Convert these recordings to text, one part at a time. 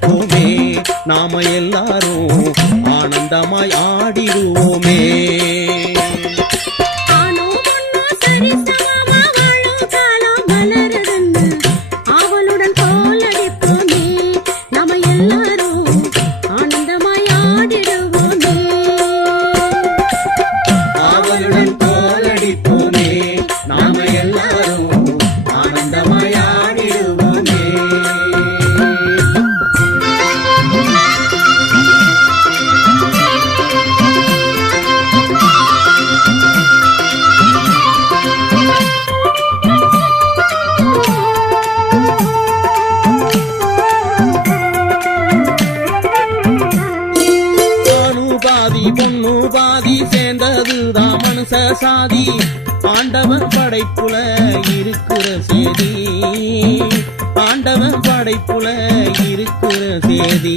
கோலடிப்போமே நாம எல்லாரும் ஆனந்தமாய் ஆடிடுவோமே. சேர்ந்ததுதான் சாதி ஆண்டவன் படைப்புல இருக்கிற சேதி. ஆண்டவன் படைப்புல இருக்கிற சேதி.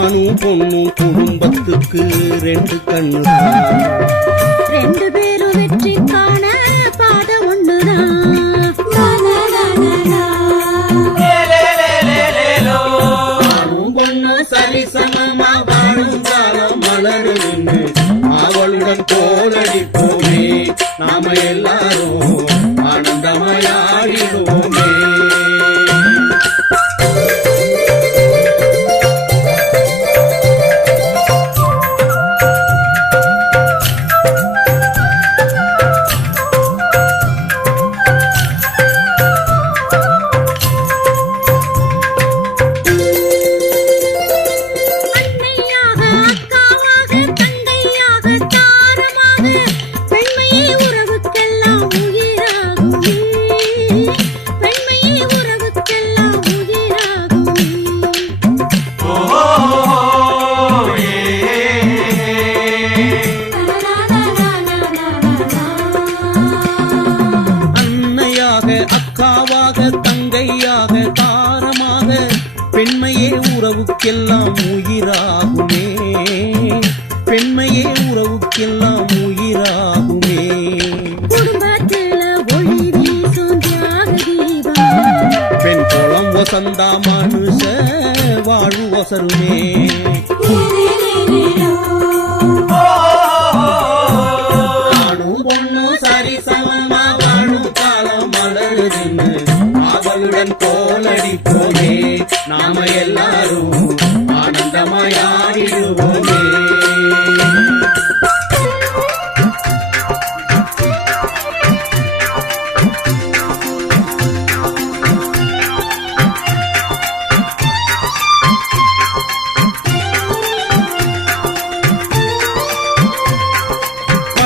ஆணும் பொண்ணும் குடும்பத்துக்கு ரெண்டு கண்ணுதான். ரெண்டு பேரும் வெற்றி காண பாத ஒண்ணுதான். வாழும் காலம் மலருன்னு அவளுடன் கோலடிப்போமே நாம எல்லாரும் உறவுக்கெல்லாம் உயிராகுமே. பெண்மையே உறவுக்கெல்லாம் உயிராகுமே. பெண் குளம் வசந்தா மனுஷ வாழ்வு வசருமே எல்லாரும் ஆனந்தமாய்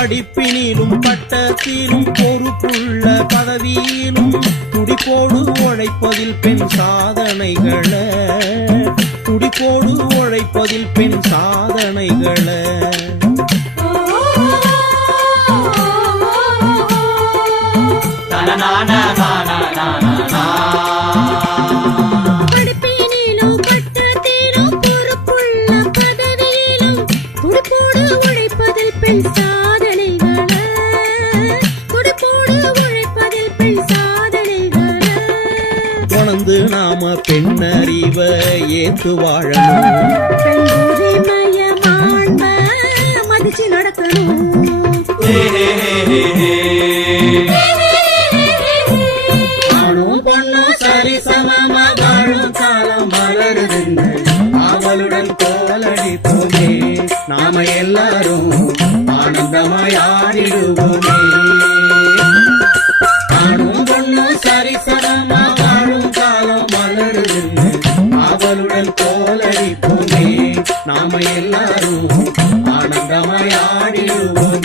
படிப்பினிலும் பட்டத்திலும் பொறுப்புள்ள பதவியிலும் துடிப்போடு உழைப்பதில் பெண் சாதனைகளை. துடிப்போடு உழைப்பதில் பெண் சாதனைகளை. படிப்பினிலும் தொடர்ந்து நாம பெண்ணறிவ ஏத்து வாழணும். பெண் ஆடிடுவோமே